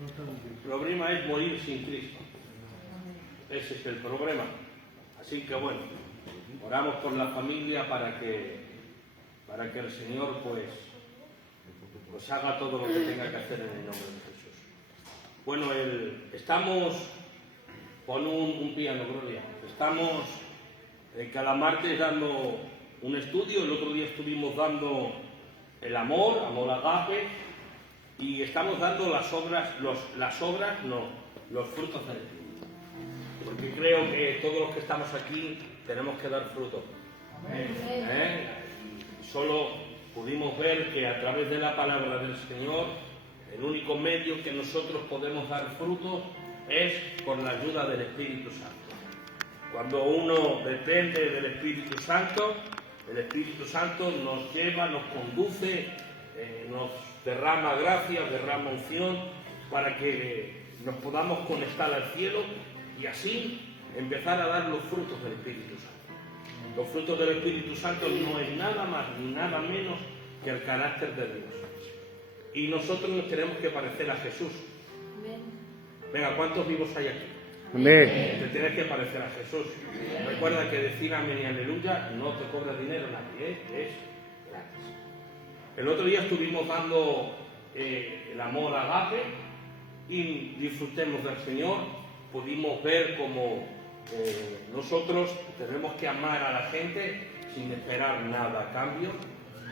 El problema es morir sin Cristo. Ese es el problema. Así que bueno, oramos por la familia para que el Señor pues haga todo lo que tenga que hacer en el nombre de Jesús. Bueno, estamos con un piano, Gloria. Estamos cada martes dando un estudio. El otro día estuvimos dando el amor agape, y estamos dando los frutos del Espíritu. Porque creo que todos los que estamos aquí tenemos que dar fruto. Solo pudimos ver que a través de la palabra del Señor, el único medio que nosotros podemos dar frutos es con la ayuda del Espíritu Santo. Cuando uno depende del Espíritu Santo, el Espíritu Santo nos lleva, nos conduce, nos derrama gracia, derrama unción, para que nos podamos conectar al cielo y así empezar a dar los frutos del Espíritu Santo. Los frutos del Espíritu Santo no es nada más ni nada menos que el carácter de Dios. Y nosotros nos tenemos que parecer a Jesús. Venga, ¿cuántos vivos hay aquí? Amén. Te tienes que parecer a Jesús. Recuerda que decir amén y aleluya no te cobra dinero nadie, es gratis. El otro día estuvimos dando el amor agape y disfrutemos del Señor. Pudimos ver cómo nosotros tenemos que amar a la gente sin esperar nada a cambio.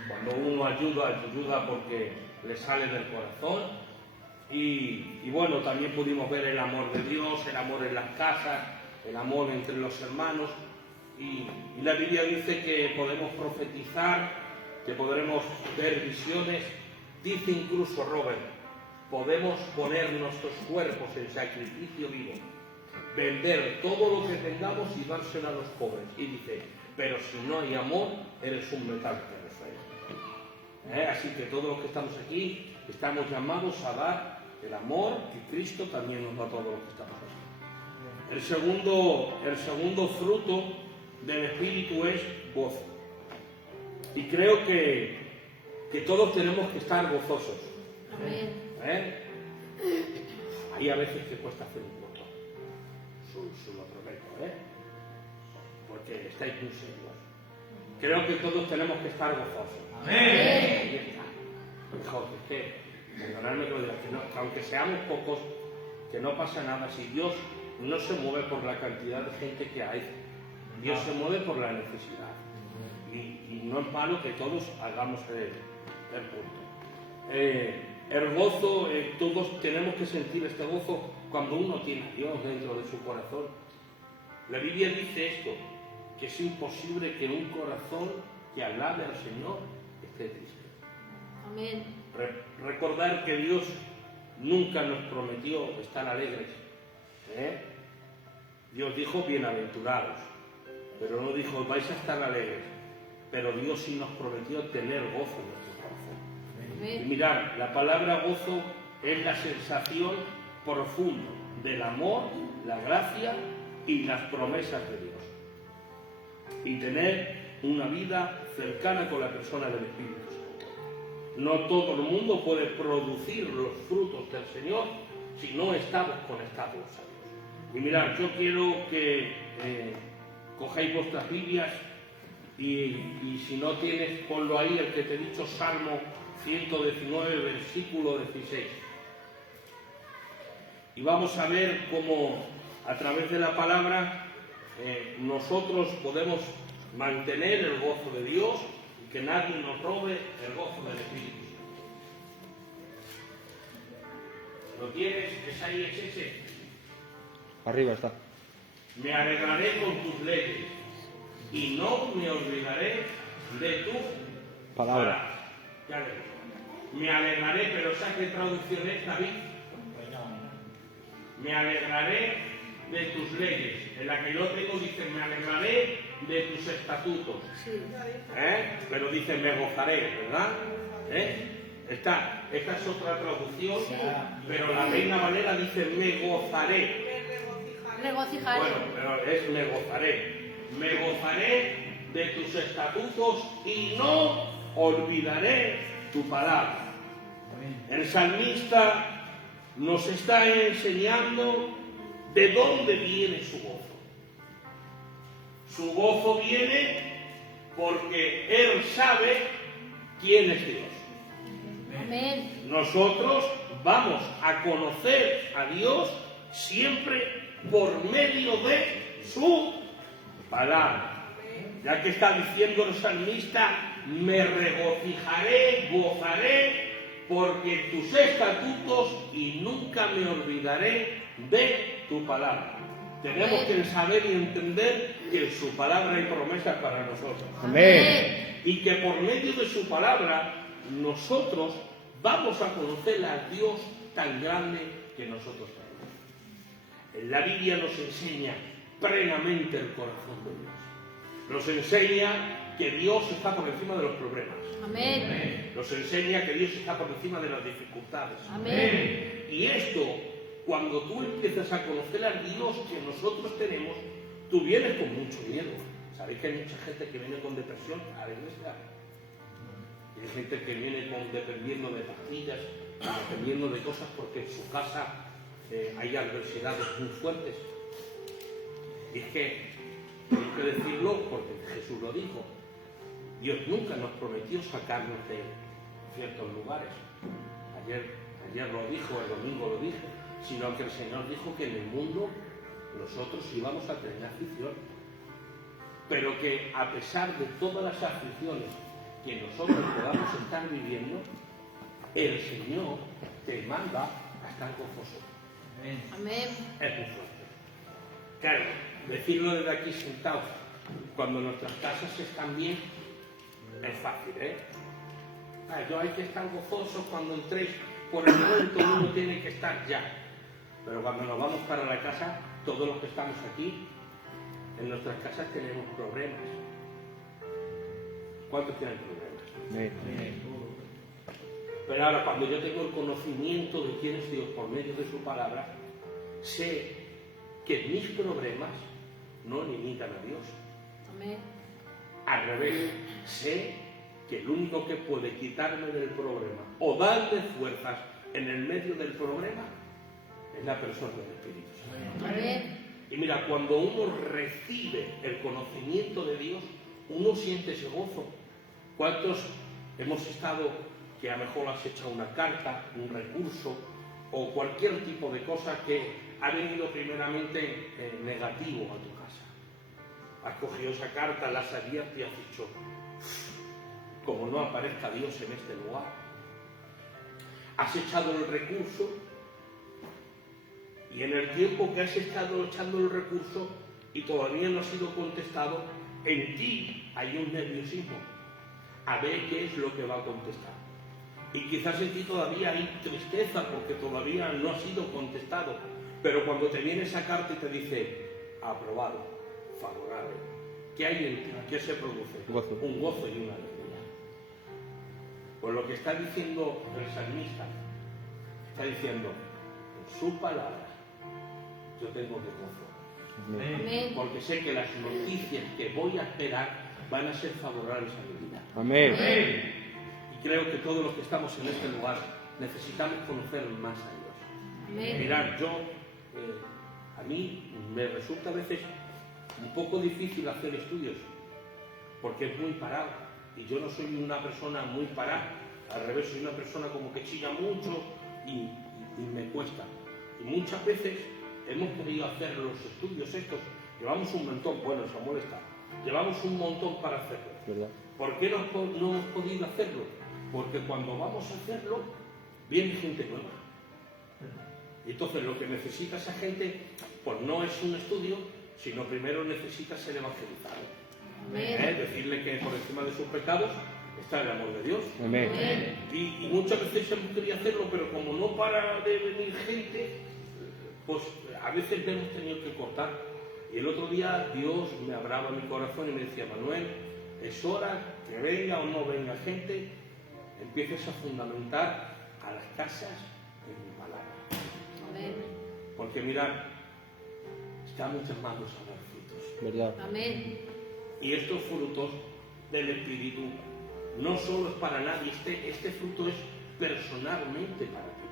Cuando uno ayuda porque le sale del corazón. Y bueno, también pudimos ver el amor de Dios, el amor en las casas, el amor entre los hermanos. Y la Biblia dice que podemos profetizar, que podremos ver visiones. Dice incluso Robert, podemos poner nuestros cuerpos en sacrificio vivo, vender todo lo que tengamos y dárselo a los pobres. Y dice, pero si no hay amor, eres un metal que Así que todos los que estamos aquí estamos llamados a dar el amor que Cristo también nos da a todos los que estamos aquí. El segundo fruto del Espíritu es gozo. Y creo que todos tenemos que estar gozosos. Hay a veces que cuesta hacer un voto. Lo prometo, porque estáis muy serios. Creo que todos tenemos que estar gozosos. Amén. Hijo, perdonadme que lo diga, que aunque seamos pocos, que no pasa nada. Si Dios no se mueve por la cantidad de gente que hay, Dios se mueve por la necesidad. Y no es malo que todos hagamos el punto. El gozo, todos tenemos que sentir este gozo cuando uno tiene a Dios dentro de su corazón. La Biblia dice esto, que es imposible que un corazón que alabe al Señor esté triste. Amén. Recordar que Dios nunca nos prometió estar alegres. Dios dijo bienaventurados, pero no dijo vais a estar alegres. Pero Dios sí nos prometió tener gozo en nuestro corazón. Amén. Y mirad, la palabra gozo es la sensación profunda del amor, la gracia y las promesas de Dios. Y tener una vida cercana con la persona del Espíritu Santo. No todo el mundo puede producir los frutos del Señor si no estamos conectados a Dios. Y mirad, yo quiero que cojáis vuestras Biblias y si no tienes, ponlo ahí, el que te he dicho, Salmo 119, versículo 16. Y vamos a ver cómo a través de la palabra nosotros podemos mantener el gozo de Dios y que nadie nos robe el gozo del Espíritu Santo. ¿Lo tienes? ¿Es ahí, es ese? Arriba está. Me alegraré con tus leyes y no me olvidaré de tu Palabra. Ya le digo. Me alegraré, pero ¿sabes qué traducción es, David? Me alegraré de tus leyes. En la que yo tengo dice, me alegraré de tus estatutos. Pero dice, me gozaré, ¿verdad? Esta es otra traducción, pero la Reina Valera dice, me gozaré. Regocijaré. Bueno, pero es me gozaré. Me gozaré de tus estatutos y no olvidaré tu palabra. El salmista nos está enseñando de dónde viene su gozo. Su gozo viene porque Él sabe quién es Dios. Amén. Nosotros vamos a conocer a Dios siempre por medio de su palabra. Ya que está diciendo el salmista, me regocijaré, gozaré, porque tus estatutos y nunca me olvidaré de tu palabra. Tenemos que saber y entender que en su palabra hay promesas para nosotros. Amén. Y que por medio de su palabra nosotros vamos a conocer a Dios tan grande que nosotros tenemos. La Biblia nos enseña plenamente el corazón de Dios. Nos enseña que Dios está por encima de los problemas. Amén. Nos enseña que Dios está por encima de las dificultades. Amén. Y esto, cuando tú empiezas a conocer al Dios que nosotros tenemos, tú vienes con mucho miedo. ¿Sabéis que hay mucha gente que viene con depresión a la iglesia? Y hay gente que viene dependiendo de pastillas, dependiendo de cosas porque en su casa hay adversidades muy fuertes. Y es que hay que decirlo porque Jesús lo dijo. Dios nunca nos prometió sacarnos de ciertos lugares. Ayer lo dijo, el domingo lo dije, sino que el Señor dijo que en el mundo nosotros íbamos a tener aflicción, pero que a pesar de todas las aflicciones que nosotros podamos estar viviendo, el Señor te manda a estar gozoso. Amén. Es muy fuerte. Claro, decirlo desde aquí sentados, cuando nuestras casas están bien, es fácil, ¿eh? Yo hay que estar gozoso cuando entréis. Por el momento uno tiene que estar ya. Pero cuando nos vamos para la casa, todos los que estamos aquí, en nuestras casas tenemos problemas. ¿Cuántos tienen problemas? Amén. Pero ahora, cuando yo tengo el conocimiento de quién es Dios por medio de su palabra, sé que mis problemas no limitan a Dios. Amén. Al revés, sé que el único que puede quitarme del problema o darme fuerzas en el medio del problema es la persona del Espíritu Santo. Amén. Y mira, cuando uno recibe el conocimiento de Dios, uno siente ese gozo. ¿Cuántos hemos estado que a lo mejor has echado una carta, un recurso o cualquier tipo de cosa que ha venido primeramente negativo a tu casa? Has cogido esa carta, la has abierto y has dicho, como no aparezca Dios en este lugar. Has echado el recurso y en el tiempo que has estado echando el recurso y todavía no ha sido contestado, en ti hay un nerviosismo. A ver qué es lo que va a contestar. Y quizás en ti todavía hay tristeza porque todavía no ha sido contestado. Pero cuando te viene esa carta y te dice, aprobado, favorable, ¿qué hay en ti? ¿Qué se produce? Gozo. Un gozo y una alegría. Pues lo que está diciendo el salmista, está diciendo, en su palabra, yo tengo que gozo. Amén. Porque sé que las noticias que voy a esperar van a ser favorables a mi vida. Amén. Y creo que todos los que estamos en este lugar necesitamos conocer más a Dios. Amén. Mirad, a mí me resulta a veces un poco difícil hacer estudios, porque es muy parado. Y yo no soy una persona muy parada, al revés, soy una persona como que chilla mucho y me cuesta. Y muchas veces hemos querido hacer los estudios estos, llevamos un montón, bueno, Samuel está, llevamos un montón para hacerlo. ¿Verdad? ¿Por qué no hemos podido hacerlo? Porque cuando vamos a hacerlo, viene gente nueva. Y entonces lo que necesita esa gente, pues no es un estudio, sino primero necesita ser evangelizado. Amén. Decirle que por encima de sus pecados está el amor de Dios. Amén. Amén. Y muchas veces hemos querido hacerlo, pero como no para de venir gente, pues a veces le hemos tenido que cortar. Y el otro día Dios me hablaba en mi corazón y me decía, Manuel, es hora que venga o no venga gente, empieces a fundamentar a las casas en mi palabra. Amén. Porque mirad, estamos llamados a dar frutos. ¿Verdad? Amén. Y estos frutos del Espíritu no solo es para nadie, este fruto es personalmente para ti.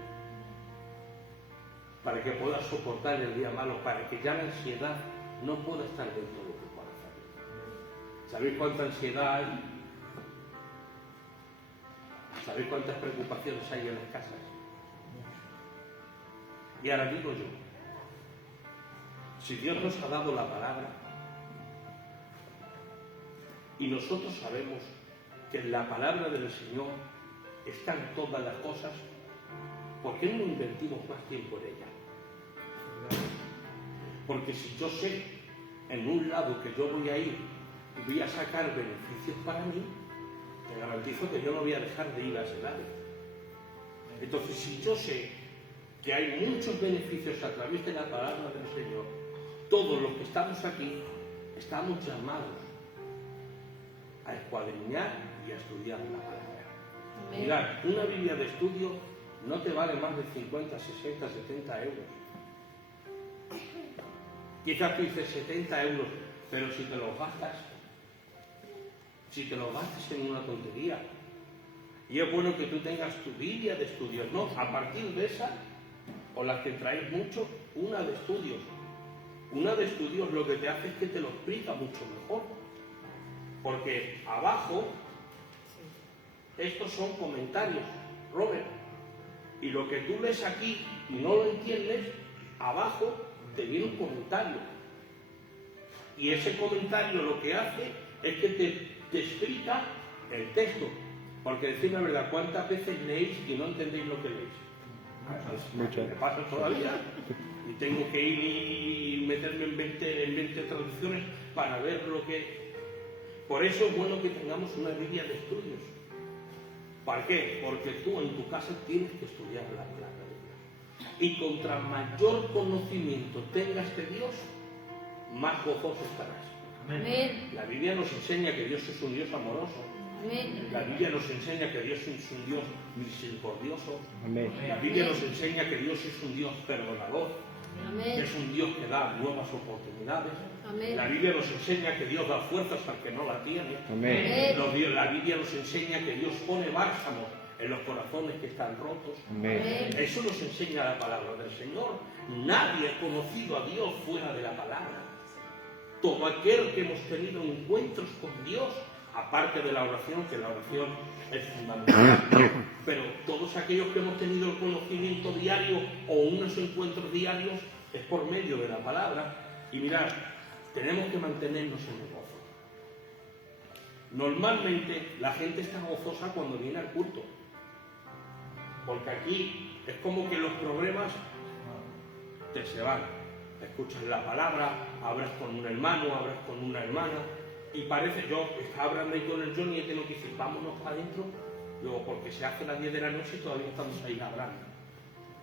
para que puedas soportar el día malo, para que ya la ansiedad no pueda estar dentro de tu corazón. ¿Sabéis cuánta ansiedad hay? ¿Sabéis cuántas preocupaciones hay en las casas? Y ahora digo yo, si Dios nos ha dado la palabra y nosotros sabemos que en la palabra del Señor están todas las cosas, ¿por qué no invertimos más tiempo en ella? Porque si yo sé en un lado que yo voy a ir y voy a sacar beneficios para mí, te garantizo que yo no voy a dejar de ir a ese lado. Entonces, si yo sé que hay muchos beneficios a través de la palabra del Señor, todos los que estamos aquí estamos llamados a escuadriñar y a estudiar la palabra. Amén. Mirad, una Biblia de estudio no te vale más de 50, 60, 70 euros. Quizás tú dices 70 euros, pero si te los gastas en una tontería. Y es bueno que tú tengas tu Biblia de estudios, ¿no? A partir de esa, o las que traéis mucho, una de estudios. Una de estudios lo que te hace es que te lo explica mucho mejor. Porque abajo, estos son comentarios, Robert. Y lo que tú lees aquí y no lo entiendes, abajo te viene un comentario. Y ese comentario lo que hace es que te explica el texto. Porque decir la verdad, ¿cuántas veces leéis y no entendéis lo que leéis? Muchas. Me pasa todavía. Y tengo que ir y meterme en 20 traducciones para ver lo que... Por eso es bueno que tengamos una Biblia de estudios. ¿Para qué? Porque tú en tu casa tienes que estudiar la palabra de Dios. Y contra mayor conocimiento tengas de Dios, más gozoso estarás. Amén. La Biblia nos enseña que Dios es un Dios amoroso. Amén. La Biblia nos enseña que Dios es un Dios misericordioso. Amén. La Biblia nos enseña que Dios es un Dios perdonador. Amén. Es un Dios que da nuevas oportunidades. Amén. La Biblia nos enseña que Dios da fuerzas al que no la tiene. Amén. La Biblia nos enseña que Dios pone bálsamos en los corazones que están rotos. Amén. Eso nos enseña la palabra del Señor. Nadie ha conocido a Dios fuera de la palabra. Todo aquel que hemos tenido encuentros con Dios, aparte de la oración, que la oración es fundamental, pero todos aquellos que hemos tenido el conocimiento diario o unos encuentros diarios es por medio de la palabra. Y mirad, tenemos que mantenernos en el gozo. Normalmente la gente está gozosa cuando viene al culto, porque aquí es como que los problemas te se van. Escuchas la palabra, hablas con un hermano, hablas con una hermana, y parece, yo estaba hablando ahí con el Johnny y tengo que decir, vámonos para adentro, luego porque se hace las 10 de la noche y todavía estamos ahí hablando.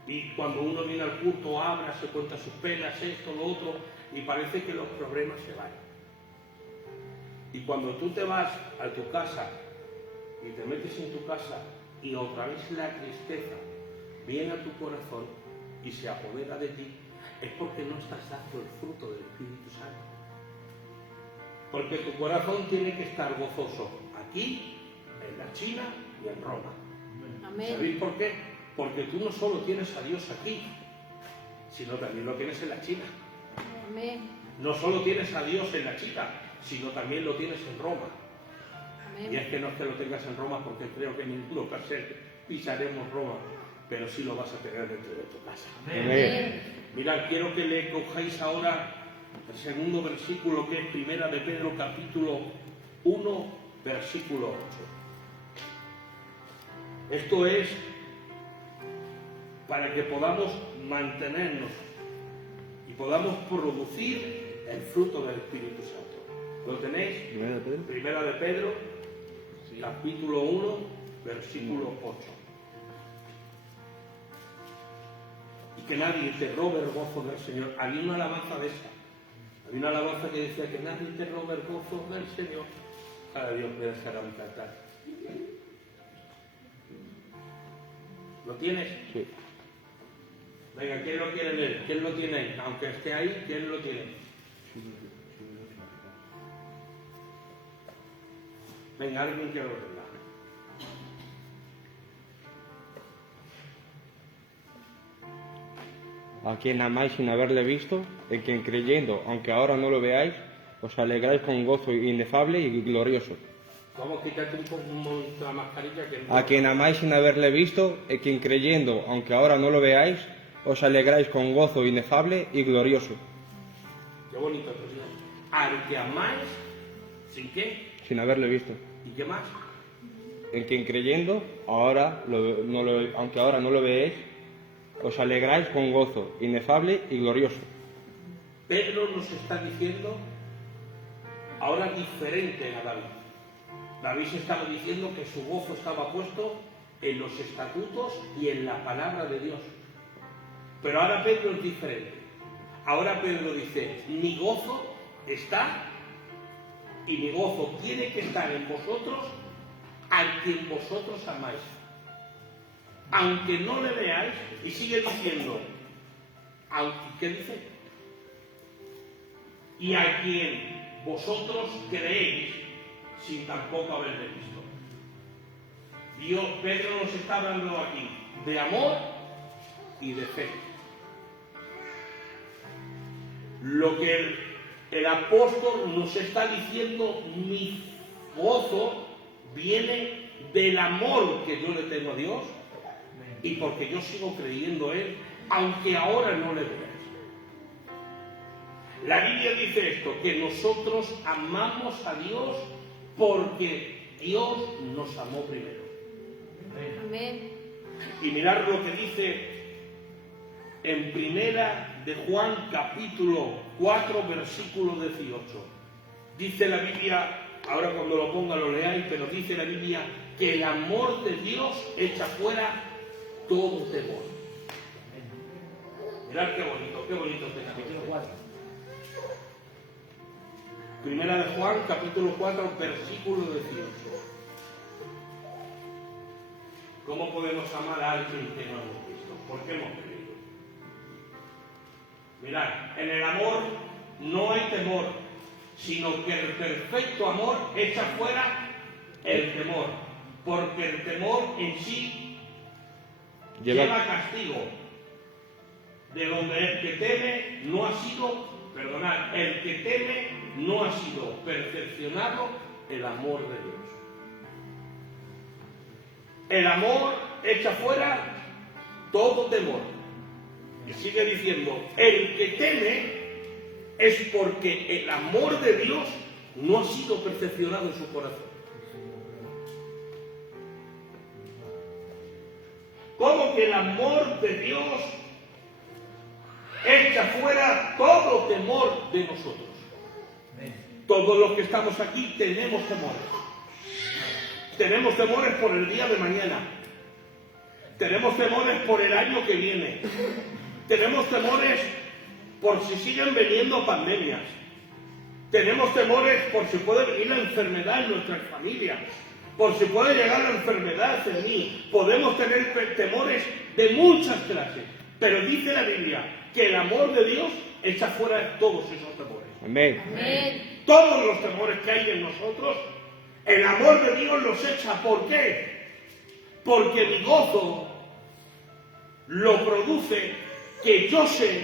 Y cuando uno viene al culto, habla, se cuenta sus penas, esto, lo otro, y parece que los problemas se van. Y cuando tú te vas a tu casa y te metes en tu casa y otra vez la tristeza viene a tu corazón y se apodera de ti, es porque no estás dando el fruto del Espíritu Santo. Porque tu corazón tiene que estar gozoso aquí, en la China y en Roma. Amén. ¿Sabéis por qué? Porque tú no solo tienes a Dios aquí, sino también lo tienes en la China. Amén. No solo tienes a Dios en la China, sino también lo tienes en Roma. Y Amén. es que no es que lo tengas en Roma, porque creo que ninguno pisaremos Roma, pero sí lo vas a tener dentro de tu casa. Amén. Mirad, quiero que le cojáis ahora el segundo versículo, que es Primera de Pedro, capítulo 1, versículo 8. Esto es para que podamos mantenernos y podamos producir el fruto del Espíritu Santo. ¿Lo tenéis? Primera de Pedro. Primera de Pedro, capítulo 1, versículo 8. Y que nadie te robe el gozo del Señor. Había una alabanza de esa. Había una alabanza que decía que nadie te robe el gozo del Señor. Cada Dios me dejará cantar. ¿Lo tienes? Sí. Venga, ¿quién lo quiere leer? ¿Quién lo tiene ahí? Aunque esté ahí, ¿quién lo tiene? Venga, alguien que lo tenga. a quien amáis sin haberle visto, en quien creyendo, aunque ahora no lo veáis, os alegráis con gozo inefable y glorioso. Vamos a quitarte un momento la mascarilla. A quien amáis sin haberle visto, en quien creyendo, aunque ahora no lo veáis, os alegráis con gozo inefable y glorioso. Qué bonito, Señor. Al que amáis, ¿sin qué? Sin haberle visto. ¿Y qué más? En quien creyendo, aunque ahora no lo veáis, os alegráis con gozo inefable y glorioso. Pedro nos está diciendo ahora diferente a David. David se estaba diciendo que su gozo estaba puesto en los estatutos y en la palabra de Dios. Pero ahora Pedro es diferente. Ahora Pedro dice, mi gozo está y mi gozo tiene que estar en vosotros, a quien vosotros amáis. Aunque no le veáis, y sigue diciendo, ¿qué dice? Y a quien vosotros creéis sin tampoco haberle visto. Pedro nos está hablando aquí de amor y de fe. Lo que el apóstol nos está diciendo, mi gozo viene del amor que yo le tengo a Dios y porque yo sigo creyendo en Él, aunque ahora no le veáis. La Biblia dice esto, que nosotros amamos a Dios porque Dios nos amó primero. Amén. Y mirad lo que dice en Primera de Juan capítulo 4 versículo 18. Dice la Biblia, ahora cuando lo ponga lo leáis, pero dice la Biblia que el amor de Dios echa fuera todo temor. Mirad qué bonito este capítulo 4. Primera de Juan, capítulo 4, versículo 18. ¿Cómo podemos amar a alguien que no hemos visto? ¿Por qué hemos creído? Mirad, en el amor no hay temor, sino que el perfecto amor echa fuera el temor, porque el temor en sí lleva castigo, de donde el que teme no ha sido, el que teme no ha sido perfeccionado el amor de Dios. El amor echa fuera todo temor. Y sigue diciendo, el que teme es porque el amor de Dios no ha sido perfeccionado en su corazón. ¿Cómo que el amor de Dios echa fuera todo temor de nosotros? Todos los que estamos aquí tenemos temores. Tenemos temores por el día de mañana. Tenemos temores por el año que viene. Tenemos temores por si siguen viniendo pandemias. Tenemos temores por si puede venir la enfermedad en nuestras familias. Por si puede llegar la enfermedad en mí. Podemos tener temores de muchas clases. Pero dice la Biblia que el amor de Dios echa fuera todos esos temores. Amén. Amén. Todos los temores que hay en nosotros, el amor de Dios los echa. ¿Por qué? Porque mi gozo lo produce que yo sé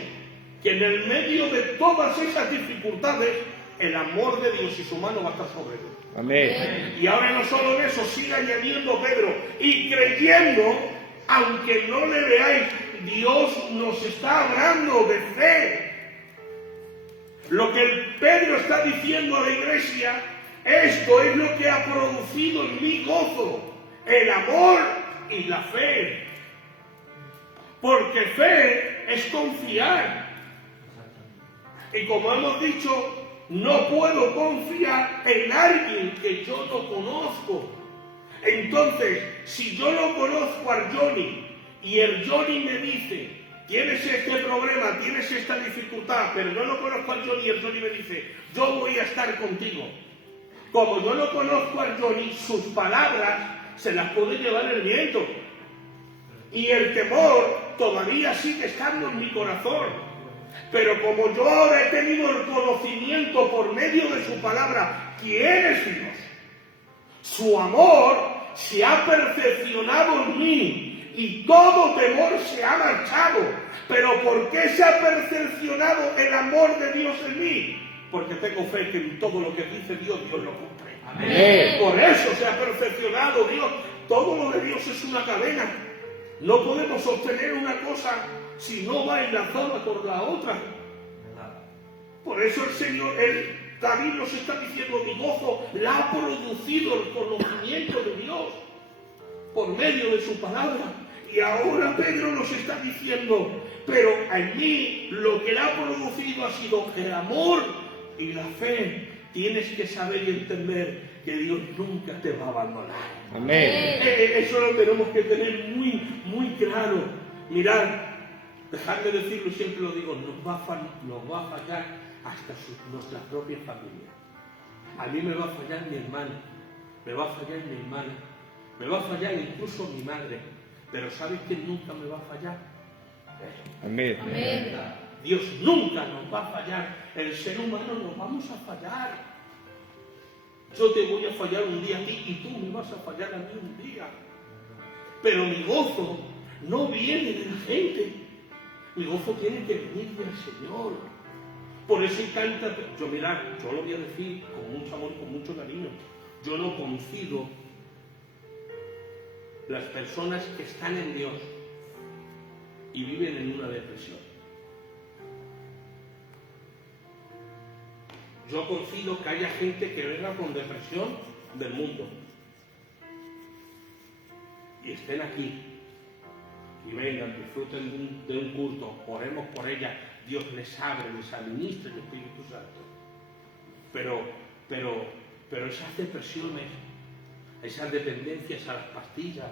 que en el medio de todas esas dificultades, el amor de Dios y su mano va a estar sobre él. Amén. Y ahora no solo eso, sigue añadiendo Pedro, y creyendo, aunque no le veáis, Dios nos está hablando de fe. Lo que Pedro está diciendo a la iglesia, esto es lo que ha producido en mí gozo, el amor y la fe. Porque fe es confiar. Y como hemos dicho, no puedo confiar en alguien que yo no conozco. Entonces, si yo no conozco al Johnny y el Johnny me dice, tienes este problema, tienes esta dificultad, pero yo no conozco al Johnny y el Johnny me dice, yo voy a estar contigo. Como yo no conozco al Johnny, sus palabras se las puede llevar el viento. Y el temor todavía sigue estando en mi corazón. Pero como yo ahora he tenido el conocimiento por medio de su palabra, ¿quién es Dios? Su amor se ha perfeccionado en mí y todo temor se ha marchado. ¿Pero por qué se ha perfeccionado el amor de Dios en mí? Porque tengo fe que en todo lo que dice Dios, Dios lo cumple. Amén. Por eso se ha perfeccionado Dios. Todo lo de Dios es una cadena. No podemos obtener una cosa si no va enlazada por la otra. Por eso el Señor, David nos está diciendo, mi gozo la ha producido el conocimiento de Dios por medio de su palabra. Y ahora Pedro nos está diciendo, pero en mí lo que la ha producido ha sido el amor y la fe. Tienes que saber y entender que Dios nunca te va a abandonar. Amén. Eso lo tenemos que tener muy, muy claro. Mirad, dejad de decirlo, siempre lo digo, nos va a fallar hasta nuestra propia familia. A mí me va a fallar mi hermano, me va a fallar mi hermana, me va a fallar incluso mi madre, pero ¿sabes quién nunca me va a fallar? Amén. Amén. Dios nunca nos va a fallar. El ser humano nos vamos a fallar. Yo te voy a fallar un día a ti y tú me vas a fallar a mí un día. Pero mi gozo no viene de la gente. Mi gozo tiene que venir del Señor. Por eso canta. Yo mirad, yo lo voy a decir con mucho amor, con mucho cariño. Yo no concibo las personas que están en Dios y viven en una depresión. Yo concibo que haya gente que venga con depresión del mundo y estén aquí y vengan, disfruten de un culto, oremos por ella, Dios les abre, les administra el Espíritu Santo. Pero esas depresiones, esas dependencias a las pastillas,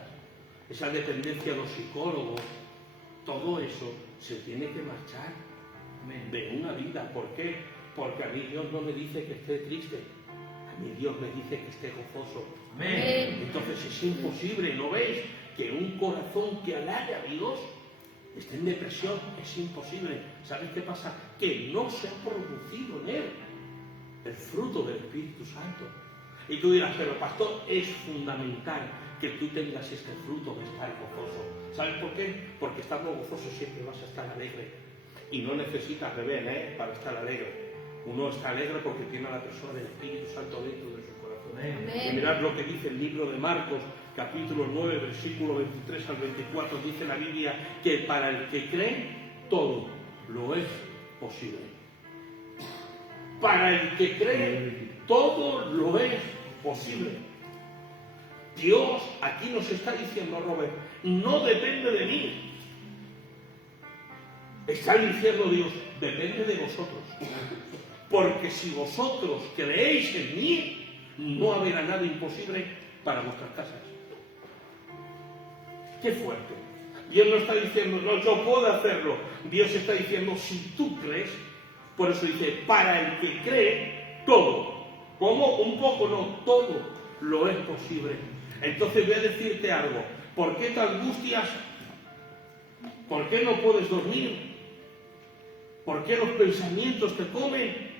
esa dependencia a los psicólogos, todo eso se tiene que marchar de una vida. ¿Por qué? Porque a mí Dios no me dice que esté triste, a mí Dios me dice que esté gozoso. Amén. Entonces es imposible, ¿no veis? Que un corazón que halaga a Dios esté en depresión, es imposible. ¿Sabes qué pasa? Que no se ha producido en él el fruto del Espíritu Santo. Y tú dirás, pero pastor, es fundamental que tú tengas este fruto de estar gozoso. ¿Sabes por qué? Porque estando gozoso siempre vas a estar alegre. Y no necesitas beber, para estar alegre. Uno está alegre porque tiene a la persona del Espíritu Santo dentro de su corazón. Amén. Y mirad lo que dice el libro de Marcos, capítulo 9, versículo 23 al 24, dice la Biblia que para el que cree, todo lo es posible. Para el que cree, todo lo es posible. Dios aquí nos está diciendo, Robert, no depende de mí. Está diciendo Dios, depende de vosotros. Porque si vosotros creéis en mí, no habrá nada imposible para vuestras casas. ¡Qué fuerte! Dios no está diciendo, no, yo puedo hacerlo. Dios está diciendo, si tú crees, por eso dice, para el que cree, todo. ¿Cómo? Un poco, no, todo lo es posible. Entonces voy a decirte algo. ¿Por qué te angustias? ¿Por qué no puedes dormir? ¿Por qué los pensamientos te comen?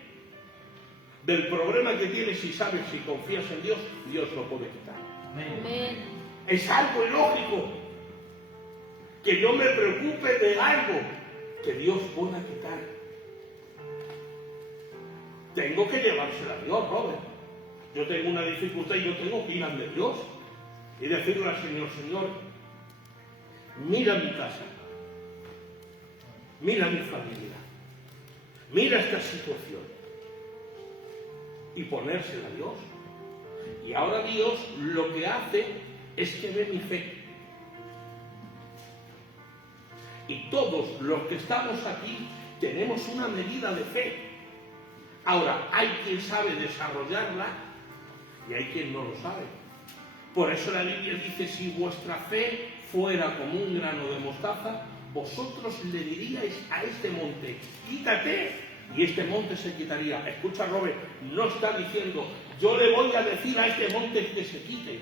Del problema que tienes, si sabes, si confías en Dios, Dios lo puede quitar. Amén. Es algo ilógico que yo me preocupe de algo que Dios pueda quitar. Tengo que llevársela a Dios, Robert. Yo tengo una dificultad y yo tengo que ir ante Dios y decirle al Señor, Señor, mira mi casa, mira mi familia, mira esta situación. Y ponérsela a Dios. Y ahora Dios lo que hace es que ve mi fe. Y todos los que estamos aquí tenemos una medida de fe. Ahora, hay quien sabe desarrollarla y hay quien no lo sabe. Por eso la Biblia dice, si vuestra fe fuera como un grano de mostaza, vosotros le diríais a este monte, quítate, y este monte se quitaría. Escucha, Robert, no está diciendo, yo le voy a decir a este monte que se quite.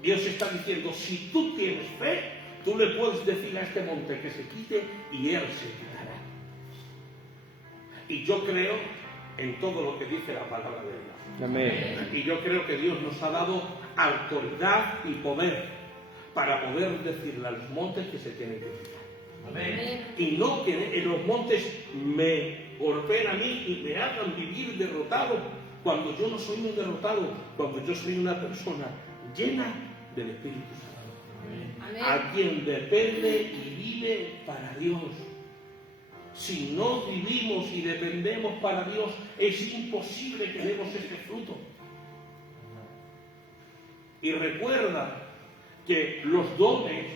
Dios está diciendo, si tú tienes fe, tú le puedes decir a este monte que se quite y él se quitará. Y yo creo en todo lo que dice la palabra de Dios. Amén. Y yo creo que Dios nos ha dado autoridad y poder para poder decirle a los montes que se tienen que quitar. Amén. Y no que en los montes me golpeen a mí y me hagan vivir derrotado, cuando yo no soy un derrotado, cuando yo soy una persona llena del Espíritu Santo. Amén. A quien depende y vive para Dios. Si no vivimos y dependemos para Dios, es imposible que demos este fruto. Y recuerda que los dones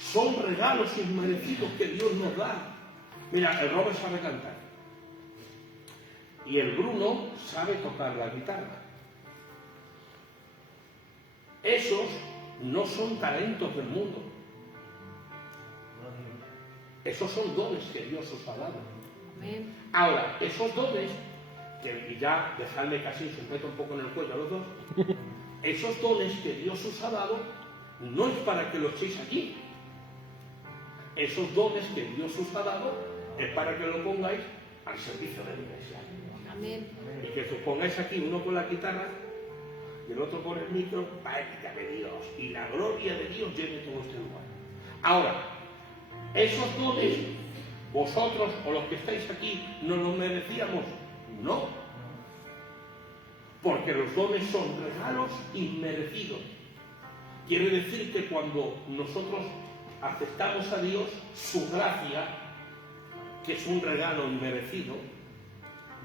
son regalos inmerecidos que Dios nos da. Mira, el Robert sabe cantar. Y el Bruno sabe tocar la guitarra. Esos no son talentos del mundo. Esos son dones que Dios os ha dado. Amén. Ahora, esos dones, y ya dejadme casi sujeto un poco en el cuello a los dos, esos dones que Dios os ha dado no es para que los echéis aquí. Esos dones que Dios os ha dado es para que lo pongáis al servicio de la iglesia. Amén. Y que os pongáis aquí, uno con la guitarra y el otro con el micro, para de Dios. Y la gloria de Dios llene todo este lugar. Ahora, esos dones, vosotros o los que estáis aquí, ¿no los merecíamos? No. Porque los dones son regalos inmerecidos. Quiere decir que cuando nosotros aceptamos a Dios, su gracia, que es un regalo inmerecido,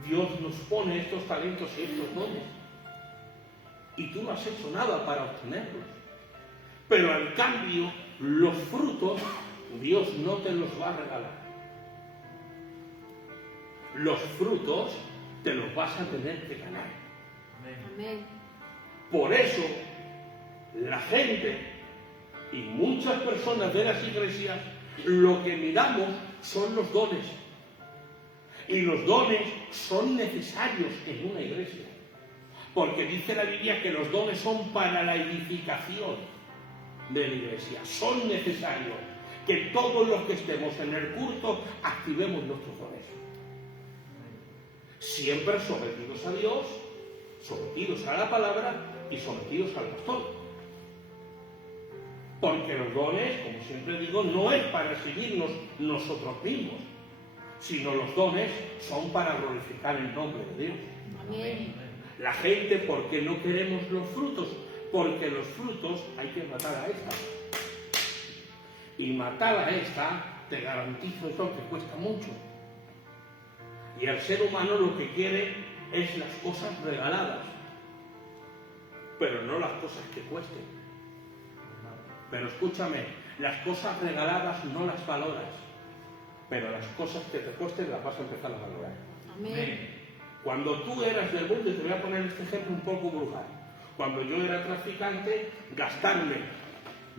Dios nos pone estos talentos y estos dones. Y tú no has hecho nada para obtenerlos. Pero al cambio, los frutos, Dios no te los va a regalar. Los frutos te los vas a tener que ganar. Amén. Por eso, la gente y muchas personas de las iglesias, lo que miramos son los dones. Y los dones son necesarios en una iglesia. Porque dice la Biblia que los dones son para la edificación de la iglesia. Son necesarios que todos los que estemos en el culto activemos nuestros dones. Siempre sometidos a Dios, sometidos a la palabra y sometidos al pastor. Porque los dones, como siempre digo, no es para seguirnos nosotros mismos, sino los dones son para glorificar el nombre de Dios. Amén. La gente, ¿por qué no queremos los frutos? Porque los frutos hay que matar a esta. Y matar a esta, te garantizo eso que cuesta mucho. Y el ser humano lo que quiere es las cosas regaladas, pero no las cosas que cuesten. Pero escúchame, las cosas regaladas no las valoras, pero las cosas que te cuesten las vas a empezar a valorar. Amén. Cuando tú eras del mundo, y te voy a poner este ejemplo un poco brutal, cuando yo era traficante, gastarme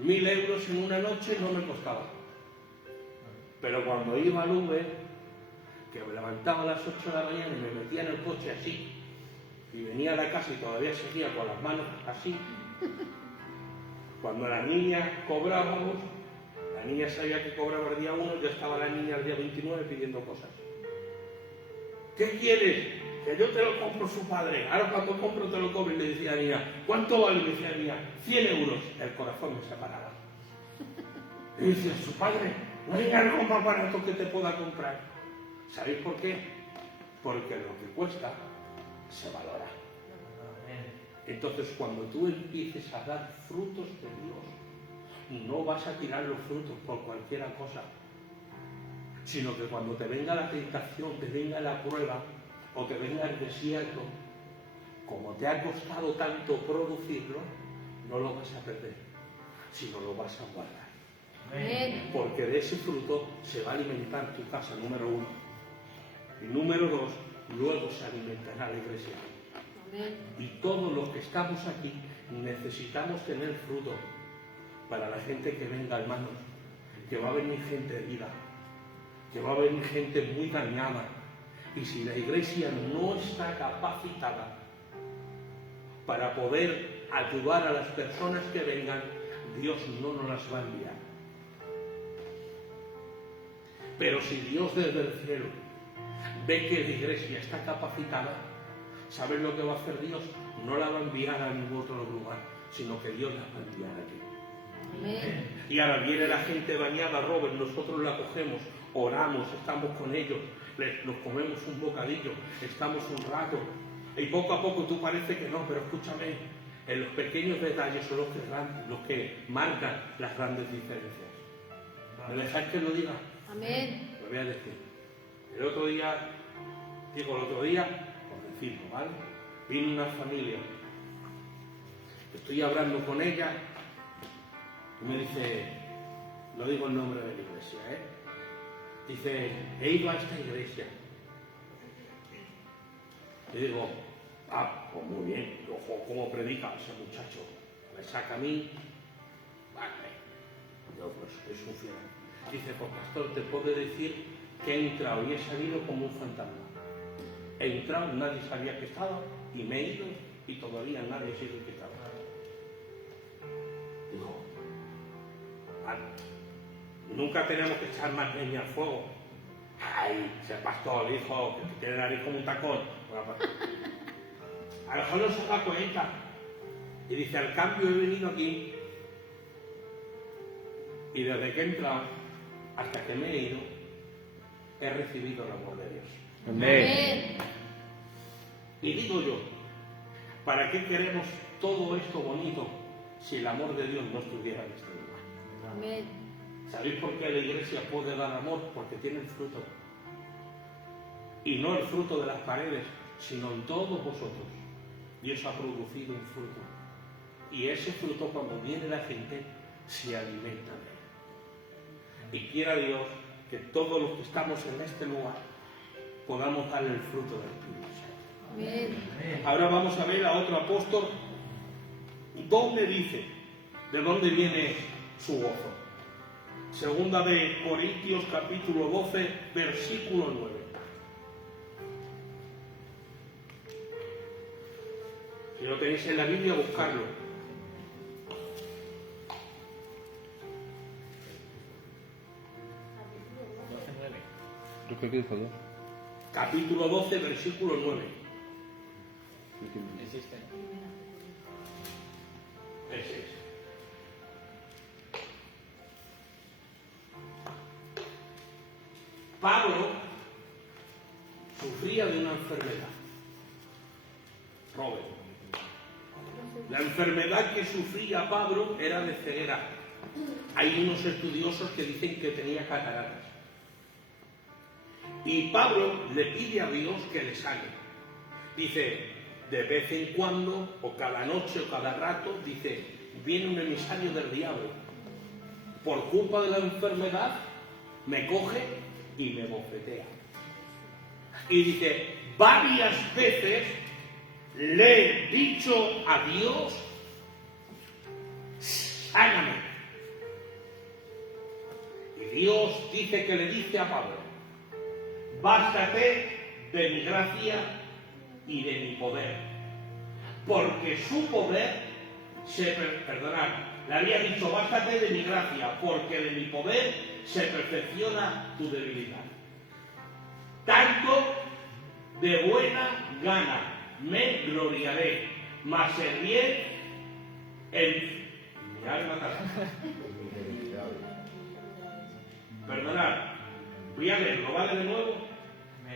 1.000 euros en una noche no me costaba. Pero cuando iba al Uber, que me levantaba a las 8 de la mañana y me metía en el coche así, y venía a la casa y todavía seguía con las manos así, cuando las niñas cobrábamos, la niña sabía que cobraba el día 1, ya estaba la niña el día 29 pidiendo cosas. ¿Qué quieres? Que yo te lo compro su padre. Ahora cuando compro te lo cobro. Y le decía a la niña, ¿cuánto vale? Me decía la niña, 100 euros. El corazón me separaba. Y decía, su padre, no hay algo más barato que te pueda comprar. ¿Sabéis por qué? Porque lo que cuesta se valora. Entonces, cuando tú empieces a dar frutos de Dios, no vas a tirar los frutos por cualquier cosa, sino que cuando te venga la tentación, te venga la prueba o te venga el desierto, como te ha costado tanto producirlo, no lo vas a perder, sino lo vas a guardar. Amén. Porque de ese fruto se va a alimentar tu casa, número 1. Y número 2, luego se alimentará la iglesia. Amén. Y todos los que estamos aquí necesitamos tener fruto para la gente que venga, hermanos, que va a venir gente herida, que va a venir gente muy dañada. Y si la iglesia no está capacitada para poder ayudar a las personas que vengan, Dios no nos las va a enviar. Pero si Dios desde el cielo ve que la iglesia está capacitada, ¿sabes lo que va a hacer Dios? No la va a enviar a ningún otro lugar, sino que Dios la va a enviar aquí. Amén. Y ahora viene la gente bañada, Robert, nosotros la cogemos, oramos, estamos con ellos, nos comemos un bocadillo, estamos un rato. Y poco a poco tú parece que no, pero escúchame, en los pequeños detalles son los que marcan las grandes diferencias. ¿Me dejáis que lo diga? Amén. Lo voy a decir. El otro día, por decirlo, ¿vale? Vino una familia, estoy hablando con ella y me dice, lo digo en nombre de la iglesia, dice, he ido a esta iglesia. Y digo, pues muy bien, ojo, ¿cómo predica ese muchacho? Me saca a mí, vale, yo pues es un fiel. Dice, pues pastor, te puedo decir que he entrado y he salido como un fantasma. He entrado, nadie sabía que estaba, y me he ido, y todavía nadie sabe que estaba. Digo, nunca tenemos que echar más leña al fuego. Ay, ese pastor dijo que tiene nariz como un tacón. A lo mejor no se da cuenta. Y dice, al cambio he venido aquí, y desde que he entrado hasta que me he ido, he recibido el amor de Dios. Amén. Y digo yo, ¿para qué queremos todo esto bonito si el amor de Dios no estuviera en este lugar? Amén. ¿Sabéis por qué la iglesia puede dar amor? Porque tiene el fruto. Y no el fruto de las paredes, sino en todos vosotros. Dios ha producido un fruto. Y ese fruto, cuando viene la gente, se alimenta de él. Y quiera Dios que todos los que estamos en este lugar podamos darle el fruto del Espíritu Santo. Amén. Ahora vamos a ver a otro apóstol, ¿dónde dice? ¿De dónde viene su gozo? Segunda de Corintios capítulo 12, versículo 9. Si lo tenéis en la Biblia, buscarlo. Capítulo 12, versículo 9. Ese es. Pablo sufría de una enfermedad. Robert. La enfermedad que sufría Pablo era de ceguera. Hay unos estudiosos que dicen que tenía cataratas. Y Pablo le pide a Dios que le sane. Dice, de vez en cuando, o cada noche, o cada rato, dice, viene un emisario del diablo. Por culpa de la enfermedad, me coge y me bofetea. Y dice, varias veces le he dicho a Dios, sáname. Y Dios dice que le dice a Pablo, bástate de mi gracia y de mi poder, porque su poder le había dicho, bástate de mi gracia, porque de mi poder se perfecciona tu debilidad. Tanto de buena gana me gloriaré, mas el bien en mi alma casada. Perdonad, voy a leerlo, ¿vale? De nuevo.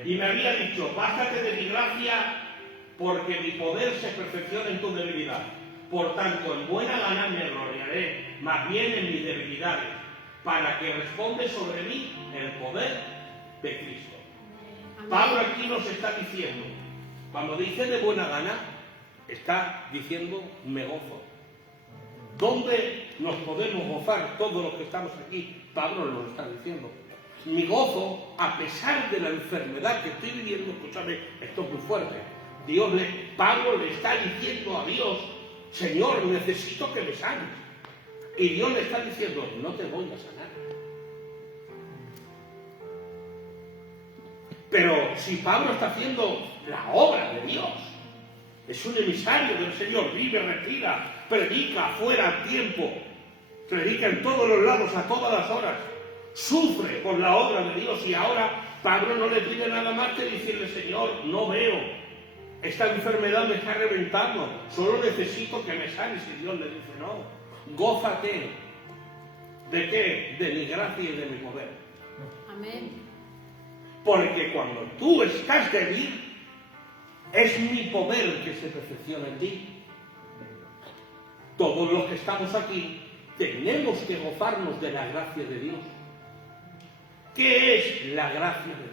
Y me había dicho, bástate de mi gracia, porque mi poder se perfecciona en tu debilidad. Por tanto, en buena gana me gloriaré, más bien en mis debilidades, para que responde sobre mí el poder de Cristo. Amén. Pablo aquí nos está diciendo, cuando dice de buena gana, está diciendo me gozo. ¿Dónde nos podemos gozar todos los que estamos aquí? Pablo nos lo está diciendo. Mi gozo, a pesar de la enfermedad que estoy viviendo, escúchame, esto es muy fuerte. Pablo le está diciendo a Dios, Señor, necesito que me sanes. Y Dios le está diciendo, no te voy a sanar. Pero si Pablo está haciendo la obra de Dios, es un emisario del Señor, vive, respira, predica fuera a tiempo, predica en todos los lados, a todas las horas, sufre por la obra de Dios, y ahora Pablo no le pide nada más que decirle, Señor, no veo, esta enfermedad me está reventando, solo necesito que me sanes. Y Dios le dice, no, gózate ¿De qué? De mi gracia y de mi poder. Amén. Porque cuando tú estás débil, es mi poder que se perfecciona en ti. Todos los que estamos aquí tenemos que gozarnos de la gracia de Dios. ¿Qué es la gracia de Dios?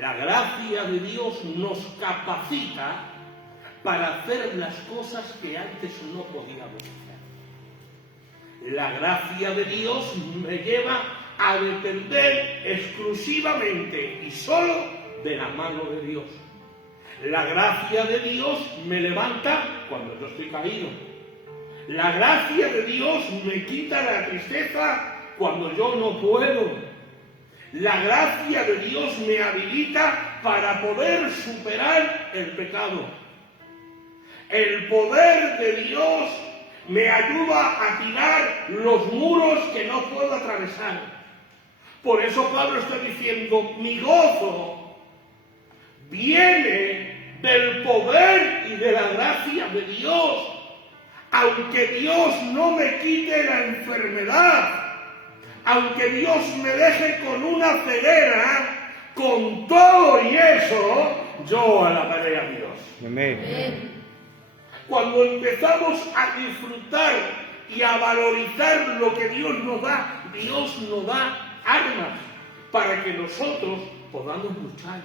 La gracia de Dios nos capacita para hacer las cosas que antes no podíamos hacer. La gracia de Dios me lleva a depender exclusivamente y solo de la mano de Dios. La gracia de Dios me levanta cuando yo estoy caído. La gracia de Dios me quita la tristeza cuando yo no puedo. La gracia de Dios me habilita para poder superar el pecado. El poder de Dios me ayuda a tirar los muros que no puedo atravesar. Por eso Pablo está diciendo, mi gozo viene del poder y de la gracia de Dios. Aunque Dios no me quite la enfermedad, aunque Dios me deje con una ceguera, con todo y eso, yo alabaré a Dios. Amén. Amén. Cuando empezamos a disfrutar y a valorizar lo que Dios nos da armas para que nosotros podamos luchar.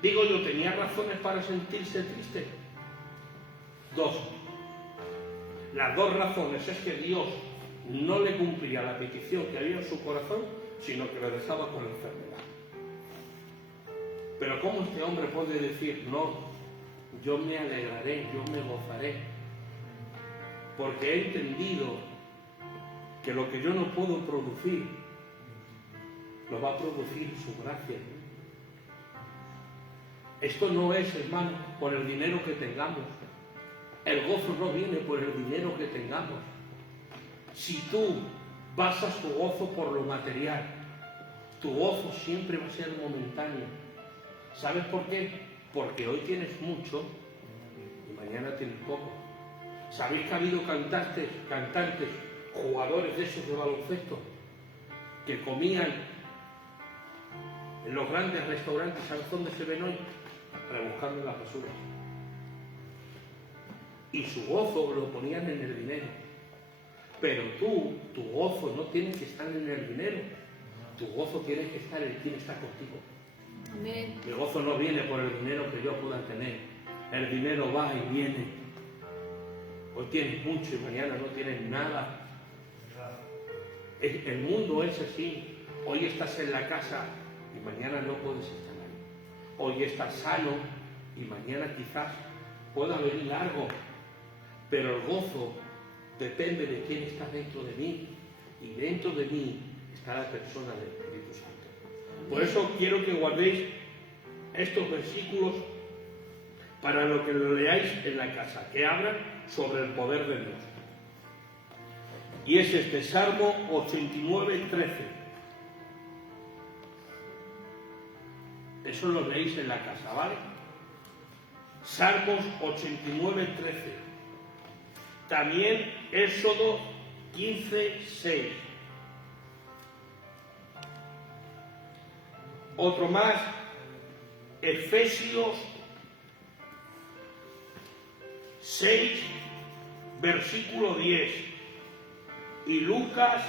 Digo yo, ¿tenía razones para sentirse triste? Dos. Las dos razones es que Dios no le cumplía la petición que había en su corazón, sino que le dejaba con la enfermedad. Pero ¿cómo este hombre puede decir, no, yo me alegraré, yo me gozaré? Porque he entendido que lo que yo no puedo producir, lo va a producir su gracia. Esto no es, hermano, por el dinero que tengamos. El gozo no viene por el dinero que tengamos. Si tú basas tu gozo por lo material, tu gozo siempre va a ser momentáneo. ¿Sabes por qué? Porque hoy tienes mucho y mañana tienes poco. ¿Sabéis que ha habido cantantes, jugadores de esos de baloncesto, que comían en los grandes restaurantes? ¿Sabes dónde se ven hoy? Rebuscando en las basuras. Y su gozo lo ponían en el dinero. Pero tú, tu gozo no tiene que estar en el dinero. Tu gozo tiene que estar en quien está contigo. Amén. Mi gozo no viene por el dinero que yo pueda tener. El dinero va y viene. Hoy tienes mucho y mañana no tienes nada. El mundo es así. Hoy estás en la casa y mañana no puedes estar ahí. Hoy estás sano y mañana quizás pueda venir algo. Pero el gozo depende de quién está dentro de mí. Y dentro de mí está la persona del Espíritu Santo. Por eso quiero que guardéis estos versículos para lo que lo leáis en la casa, que hablan sobre el poder de Dios. Y es este Salmo 89:13. Eso lo leéis en la casa, ¿vale? Salmos 89:13. También Éxodo 15:6. Otro más, Efesios 6, versículo 10. Y Lucas,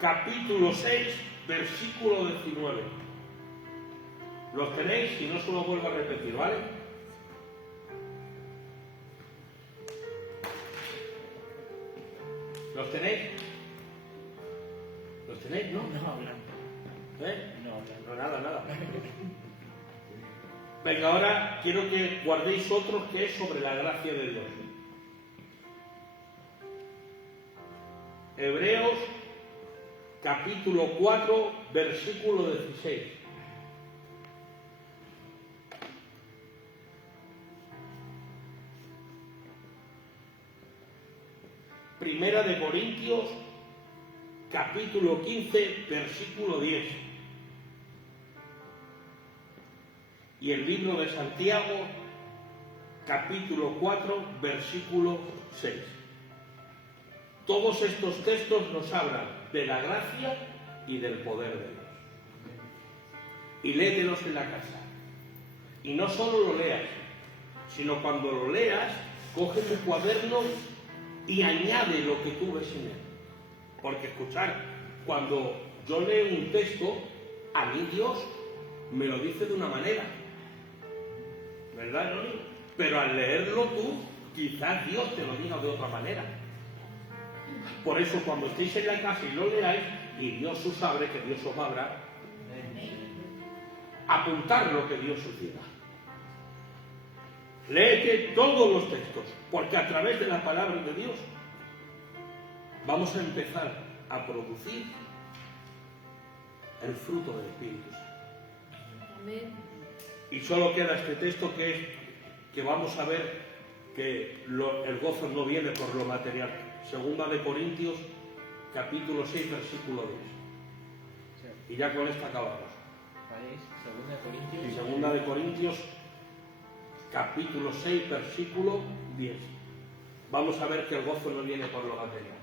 capítulo 6, versículo 19. ¿Los tenéis? Y no se lo vuelvo a repetir, ¿vale? ¿Los tenéis? ¿Los tenéis? ¿No? ¿Eh? No, nada. Venga, ahora quiero que guardéis otro que es sobre la gracia de Dios. Hebreos, capítulo 4, versículo 16. Primera de Corintios, capítulo 15, versículo 10. Y el libro de Santiago, capítulo 4, versículo 6. Todos estos textos nos hablan de la gracia y del poder de Dios. Y léetelos en la casa. Y no solo lo leas, sino cuando lo leas, coge tu cuaderno y añade lo que tú ves en él. Porque escuchar, cuando yo leo un texto, a mí Dios me lo dice de una manera, ¿verdad, Noni? Pero al leerlo tú, quizás Dios te lo diga de otra manera. Por eso cuando estéis en la casa y lo leáis, y Dios os abre, que Dios os abra, apuntar lo que Dios os diga. Léete todos los textos, porque a través de la palabra de Dios vamos a empezar a producir el fruto del Espíritu Santo. Amén. Y solo queda este texto que vamos a ver que el gozo no viene por lo material. Segunda de Corintios, capítulo 6, versículo 10. Y ya con esto acabamos. Y Segunda de Corintios, capítulo 6, versículo 10. Vamos a ver que el gozo no viene por lo material.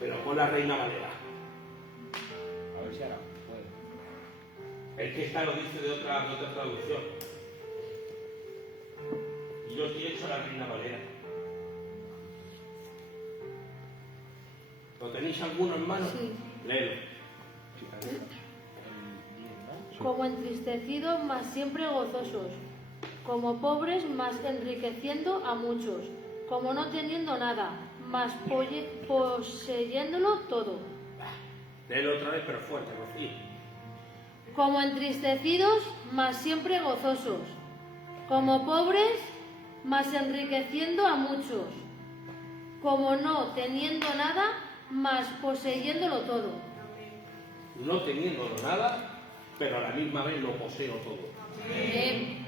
Pero con la Reina Valera. A ver si ahora puede. Es que esta lo dice de otra traducción. Y yo estoy hecho la Reina Valera. ¿Lo tenéis alguno en mano? Sí. Léelo. Como entristecidos, mas siempre gozosos. Como pobres, mas enriqueciendo a muchos. Como no teniendo nada, mas poseyéndolo todo. Léelo otra vez, pero fuerte, Rocío. Como entristecidos, mas siempre gozosos. Como pobres, mas enriqueciendo a muchos. Como no teniendo nada, mas poseyéndolo todo. No teniéndolo nada, pero a la misma vez lo poseo todo. Amén.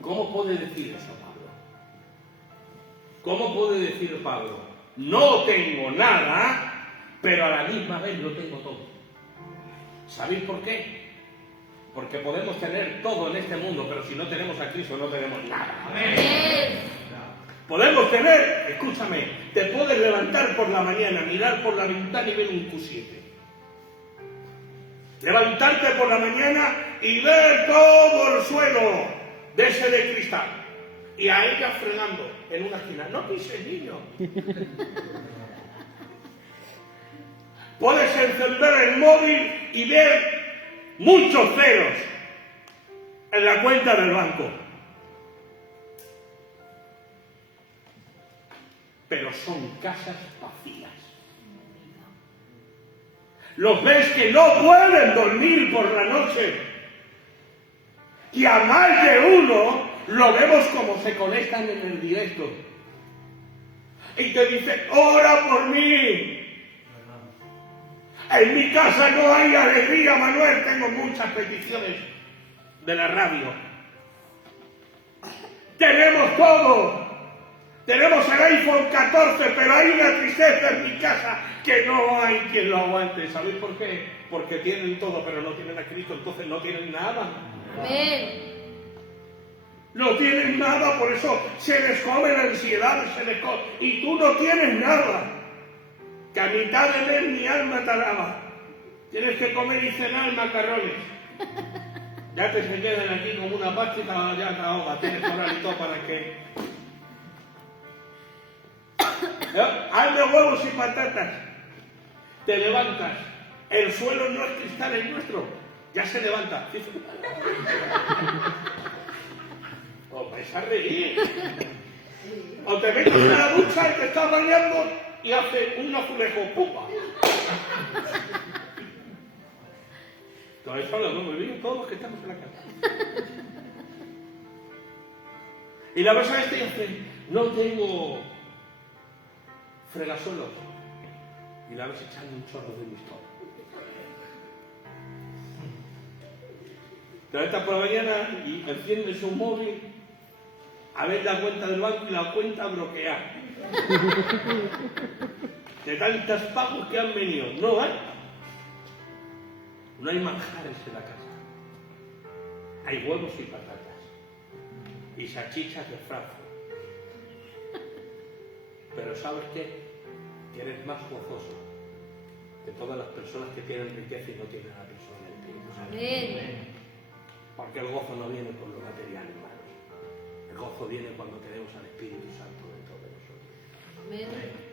¿Cómo puede decir eso Pablo? ¿Cómo puede decir Pablo? No tengo nada, pero a la misma vez lo tengo todo. ¿Sabéis por qué? Porque podemos tener todo en este mundo, pero si no tenemos a Cristo no tenemos nada. Amén. Podemos tener, escúchame, te puedes levantar por la mañana, mirar por la ventana y ver un Q7. Levantarte por la mañana y ver todo el suelo de ese de cristal. Y a ella frenando en una esquina. No pises, niño. Puedes encender el móvil y ver muchos ceros en la cuenta del banco. Pero son casas vacías. Los ves que no pueden dormir por la noche. Y a más de uno lo vemos como se conectan en el directo. Y te dice, ora por mí. En mi casa no hay alegría, Manuel. Tengo muchas peticiones de la radio. Tenemos todo. Tenemos el iPhone 14, pero hay una tristeza en mi casa que no hay quien lo aguante. ¿Sabéis por qué? Porque tienen todo, pero no tienen a Cristo, entonces no tienen nada. Amén. No tienen nada, por eso se les come la ansiedad, se les come. Y tú no tienes nada. Que a mitad de mes mi alma te alaba. Tienes que comer y cenar macarrones. Ya te se quedan aquí como una pasta y ya te ahogas. Tienes que orar y todo para que... Hazme huevos y patatas. Te levantas. El suelo no es cristal, es nuestro. Ya se levanta. Os vais a reír. O te metes en la ducha y te estás bañando y hace un azulejo. ¡Pupa! Todo eso lo hemos vivido todos los que estamos en la casa. Y la persona este dice, no tengo fregasuelos. Y la ves echando un chorro de mistol. Te levantas por la mañana y enciendes un móvil a ver la cuenta del banco y la cuenta bloqueada. de tantos pagos que han venido. No hay. No hay manjares en la casa. Hay huevos y patatas. Y salchichas de Francia. Pero ¿sabes qué? Que eres más gozoso de todas las personas que tienen riqueza y no tienen la persona del Espíritu Santo. Amén. Porque el gozo no viene con lo material, hermanos. El gozo viene cuando tenemos al Espíritu Santo dentro de nosotros. Amén.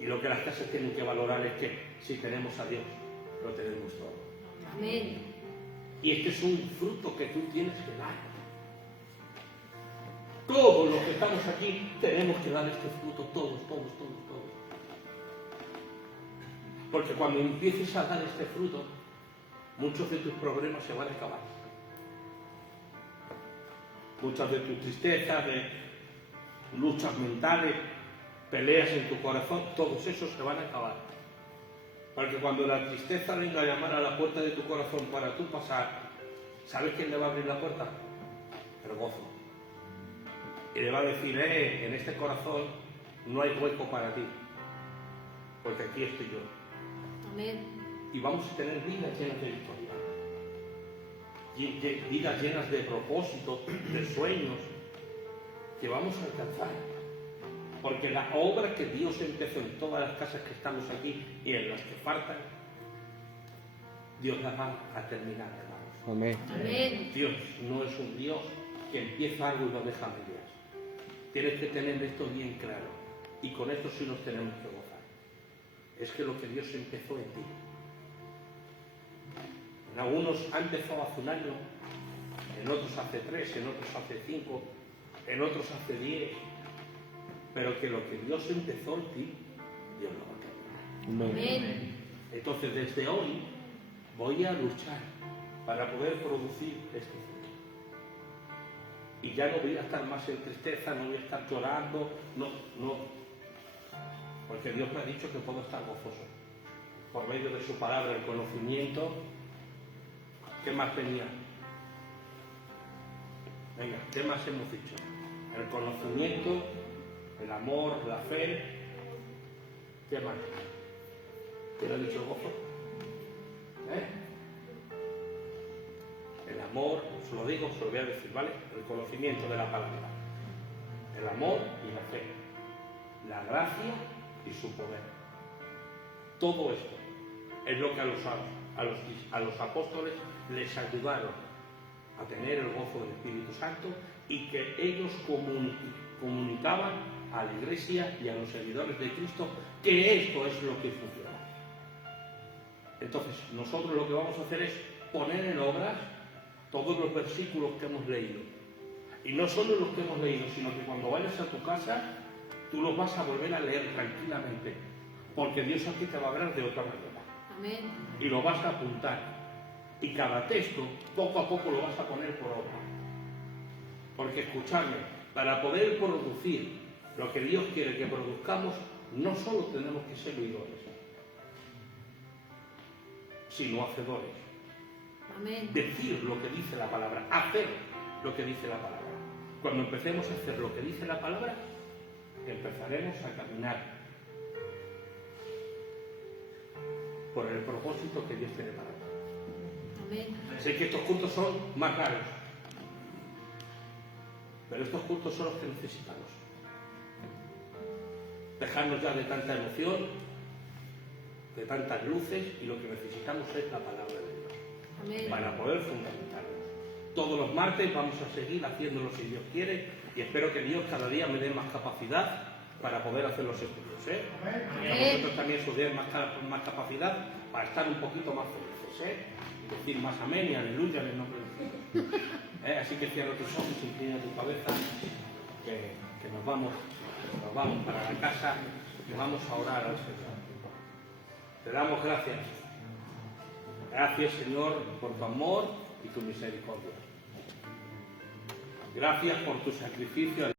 Y lo que las casas tienen que valorar es que si tenemos a Dios, lo tenemos todo. Amén. Y este es un fruto que tú tienes que dar. Todos los que estamos aquí tenemos que dar este fruto, todos. Porque cuando empieces a dar este fruto, muchos de tus problemas se van a acabar. Muchas de tus tristezas, de luchas mentales, peleas en tu corazón, todos esos se van a acabar. Porque cuando la tristeza venga a llamar a la puerta de tu corazón para tú pasar, ¿sabes quién le va a abrir la puerta? El gozo. Y le va a decir, en este corazón no hay hueco para ti, porque aquí estoy yo. Amén. Y vamos a tener vidas llenas de victoria, vidas llenas de propósitos, de sueños, que vamos a alcanzar. Porque la obra que Dios empezó en todas las casas que estamos aquí y en las que faltan, Dios las va a terminar, hermanos. Amén. Amén. Dios no es un Dios que empieza algo y lo deja a medias. Tienes que tener esto bien claro. Y con esto sí nos tenemos que gozar. Es que lo que Dios empezó en ti. En algunos ha empezado hace un año, en otros hace 3, en otros hace 5, en otros hace 10. Pero que lo que Dios empezó en ti, Dios lo va a terminar. Amén. Entonces, desde hoy voy a luchar para poder producir este fruto. Y ya no voy a estar más en tristeza, no voy a estar llorando, no. Porque Dios me ha dicho que puedo estar gozoso. Por medio de su palabra, el conocimiento. ¿Qué más venía? Venga, ¿qué más hemos dicho? El conocimiento, el amor, la fe. ¿Qué más? ¿Quién ha dicho gozo? El amor, os lo digo, os lo voy a decir, ¿vale? El conocimiento de la palabra. El amor y la fe. La gracia y su poder. Todo esto es lo que a los apóstoles les ayudaron a tener el gozo del Espíritu Santo y que ellos comunicaban a la Iglesia y a los seguidores de Cristo que esto es lo que funciona. Entonces, nosotros lo que vamos a hacer es poner en obras todos los versículos que hemos leído. Y no solo los que hemos leído, sino que cuando vayas a tu casa, tú los vas a volver a leer tranquilamente, porque Dios aquí te va a hablar de otra manera. Amén. Y lo vas a apuntar. Y cada texto, poco a poco lo vas a poner por obra. Porque escuchadme, para poder producir lo que Dios quiere que produzcamos, no solo tenemos que ser oidores, sino hacedores. Amén. Decir lo que dice la palabra, hacer lo que dice la palabra. Cuando empecemos a hacer lo que dice la palabra, empezaremos a caminar por el propósito que Dios tiene para nosotros. Amén. Sé que estos cultos son más raros, pero estos cultos son los que necesitamos. Dejarnos ya de tanta emoción, de tantas luces, y lo que necesitamos es la palabra de Dios. Amén. Para poder fundamentarnos. Todos los martes vamos a seguir haciéndolo si Dios quiere, y espero que Dios cada día me dé más capacidad para poder hacer los estudios. Y a vosotros también os dé más capacidad para estar un poquito más felices. Y decir más amén y aleluya en el nombre de Jesús. Así que cierra tus ojos, inclina tu cabeza, que nos vamos para la casa, que vamos a orar al Señor. Te damos gracias. Gracias, Señor, por tu amor y tu misericordia. Gracias por tu sacrificio.